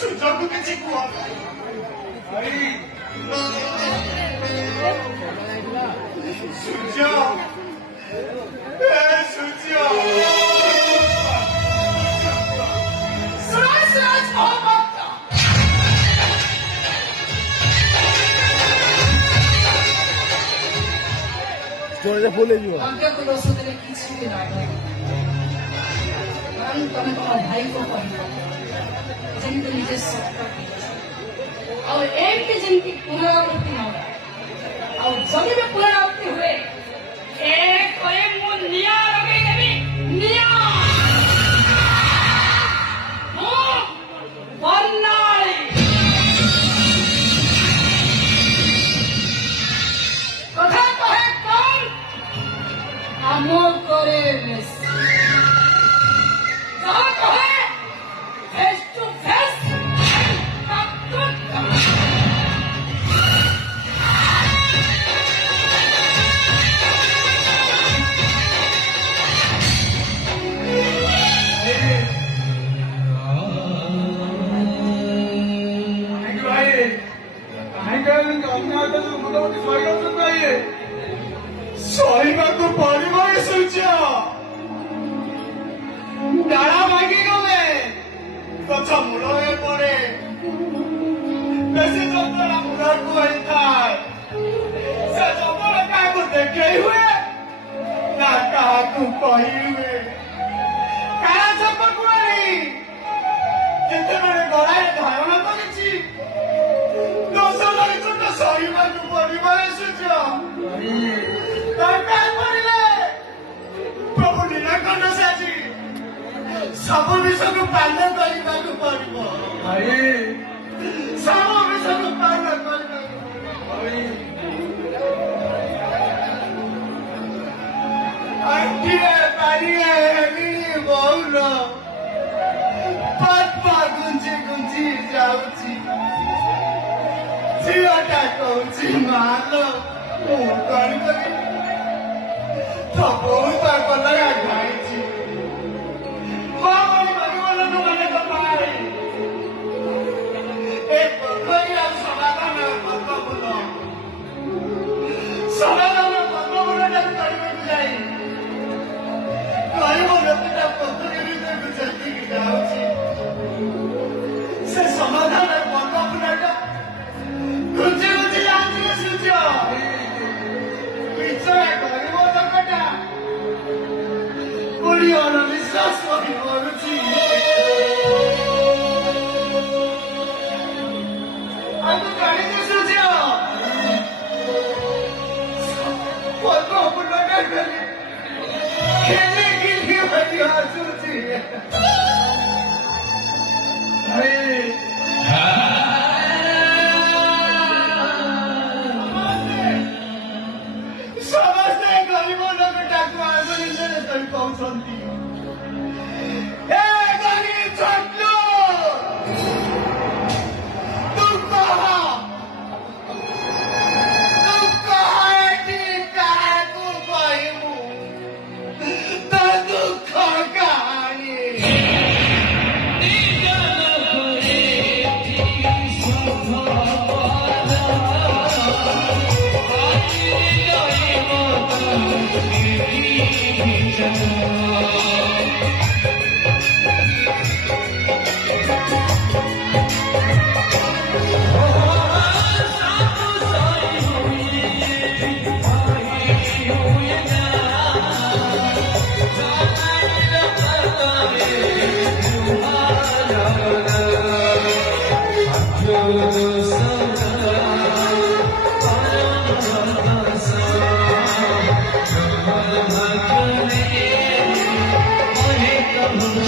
ସୁଯୋଗ କିଛି କୁହ ସୂର୍ଯ୍ୟ ସୂର୍ଯ୍ୟ बोले जी तुम भाई को जमी निजे और एक जिनकी पुनरावृत्ति न हो और जमी में पुनरावृत्ति हुए एक निया रवि देवी निया कथा कहे कौन अमोल करे जहाँ कहे फेस टू फेस ସହିବାକୁ ପଡ଼ିବ ଏ ସୂର୍ଯ୍ୟ ଡାଳ ଭାଙ୍ଗିଗଲେ ଗଛ ମୂଳ ହଏ ପଡ଼େ ବେଶୀ ଯନ୍ତ୍ରଣା ମୂଳକୁ ହୋଇଥାଏ ସେ ଯନ୍ତ୍ରଣା କାହାକୁ ଦେଖେଇ ହୁଏ ନା କାହାକୁ କହି ହୁଏ କାଳ ଚପକୁ ଆଣି ଯେତେବେଳେ ଗଳାରେ ଧାରଣା କରିଛି ଦୋଷ ରହିଛନ୍ତି ସହିବାକୁ ପଡ଼ିବ ଏ ସୂର୍ଯ୍ୟ ଦରକାର ପଡ଼ିଲେ ପ୍ରଭୁ ନୀଳକଣ୍ଠ ସାଜି ସବୁ ବିଷୟକୁ ପାଳନ କରିବାକୁ ପଡ଼ିବ ସବୁ ବିଷୟକୁ ପାଳନ କରିବାକୁ ଆଣ୍ଠିଏ ପାରିଏ ହେମିନି ବହୁନ ପଦ୍ମ ଗୁଞ୍ଜି ଗୁଞ୍ଜି ଯାଉଛି ଝିଅଟା କହୁଛି ମାଲ ମୁଁ କଣ କରିବି ବହୁତ କଥା ଖାଇଛି ମାନେ ପାଏ ଏ ପୋଖରୀ ଆଉ ସମାଧାନ ପଦ୍ମଫୁଲ ସମାଧାନ ପଦ୍ମଫୁଲଟାକୁ କରିବାକୁ ଯାଇ ଗରିବ ଲୋକଟା ପୋଖରୀ ଭିତରକୁ ଯେତିକି ଯାଉଛି ସେ ସମାଧାନ ପଦ୍ମଫୁଲଟା ଘୁଞ୍ଚି ଘୁଞ୍ଚି ଯାଉଛି ସୂର୍ଯ୍ୟ ବିଚରା ଗରିବ ଲୋକଟା କୋଡ଼ିଏ ବିଶ୍ୱାସ କରି କରୁଛି ଆକୁ କାଢିକି ସୂର୍ଯ୍ୟ ପଦ୍ମଫୁଲଟା ଖେଳି ଖେଳି ଭାରି ଆସୁଛି ସମସ୍ତେ ଗରିବ ଲୋକଟାକୁ ଆଗରେ କହୁଛନ୍ତି ଏ ଗରିବ ଛୋଟୁ ତୁ କହ ଏଠି କାହାକୁ କହିବୁ ତୋ ଦୁଃଖ କାହାଣୀ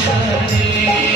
Hare